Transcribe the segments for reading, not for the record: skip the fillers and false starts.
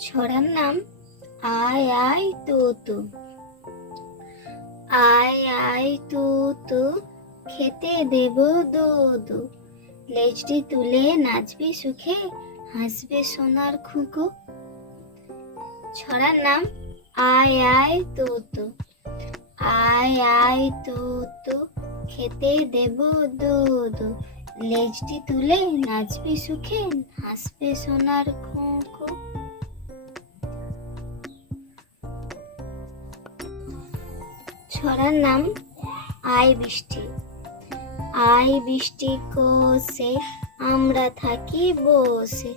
ছড়ার নাম আয় আয় তু তু। আয় আয় তু তু, খেতে দেব দুধ। লেজটি তুলে নাচবি সুখে, হাসবে সোনার খুকু। ছড়ার নাম আয় আয় তু তু। আয় আয় তু তু, খেতে দেব দুধ। লেজটি তুলে নাচবি সুখে, হাসবে সোনার খুকু। ছড়ার নাম আয় বৃষ্টি। আয় বৃষ্টি কোষে, আমরা থাকি বসে।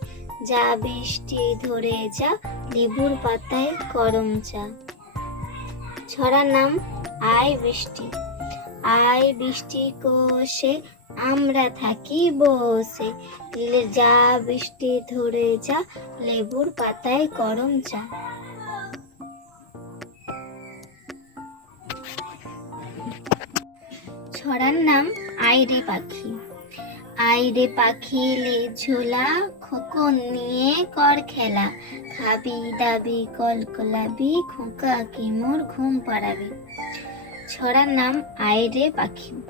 যা বৃষ্টি ধরে যা, লেবুর পাতায় করম চা। ছড়ার নাম আয় বৃষ্টি। আয় বৃষ্টি কোষে, আমরা থাকি বসে। যা বৃষ্টি ধরে যা, লেবুর পাতায় করম চা। ছড়ার নাম আয় রে পাখি। আয় রে পাখি লে ঝোলা, খোকন নিয়ে কর খেলা। খাবি দাবি কলকলাবি, খোকাকে মোর ঘুম পাড়াবি। ছড়ার নাম আয় রে পাখি।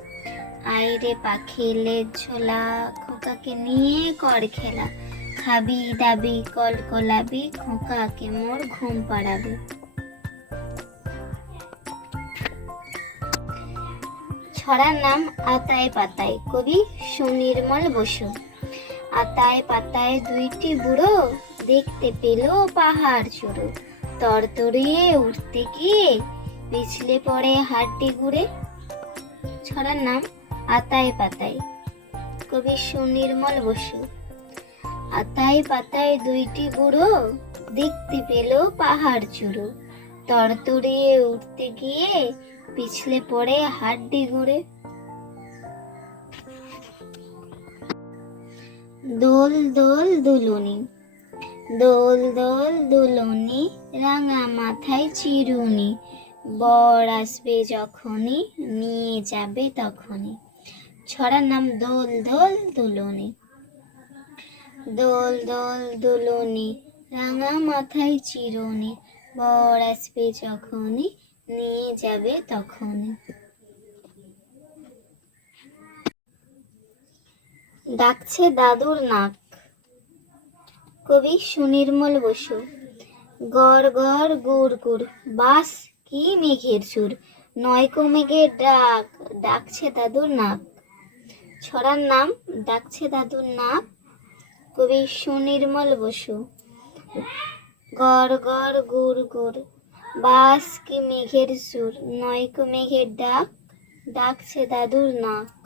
আয় রে পাখি লে ঝোলা, খোকাকে নিয়ে কর খেলা। খাবি দাবি কলকলাবি, খোকাকে মোর ঘুম পাড়াবি। ছড়ার নাম আতায় পাতায়, কবি সুনির্মল বসু। আতায় পাতায় দুইটি বুড়ো, দেখতে পেল পাহাড় চূড়ো। তরতরিয়ে উঠতে গিয়ে পিছলে পড়ে হাড্ডি গুড়ে। ছড়ার নাম আতায় পাতায়, কবি সুনির্মল বসু। আতায় পাতায় দুইটি বুড়ো, দেখতে পেল পাহাড় চূড়ো। তরতরিয়ে উঠতে গিয়ে পিছলে পড়ে হাড্ডি গুড়ে। দোল দোল দুলুনি। দোল দোল দুলুনি, রাঙা মাথায় চিরুনি। বর আসবে যখনই, নিয়ে যাবে তখনই। ছড়ার নাম দোল দোল দুলুনি। দোল দোল দুলুনি, রাঙা মাথায় চিরুনি। বর আসবে যখনই, নিয়ে যাবে তখনই। ডাকছে দাদুর নাক, কবি সুনির্মল বসু। গড় গড় গুড় গুড়, বাস কি মেঘের সুর। নয়কো মেঘের ডাক, ডাকছে দাদুর নাক। ছড়ার নাম ডাকছে দাদুর নাক, কবি সুনির্মল বসু। গড় গড় গুড় গুড়, বাস কি মেঘের সুর। নয়কো মেঘের ডাক, ডাকছে দাদুর নাক।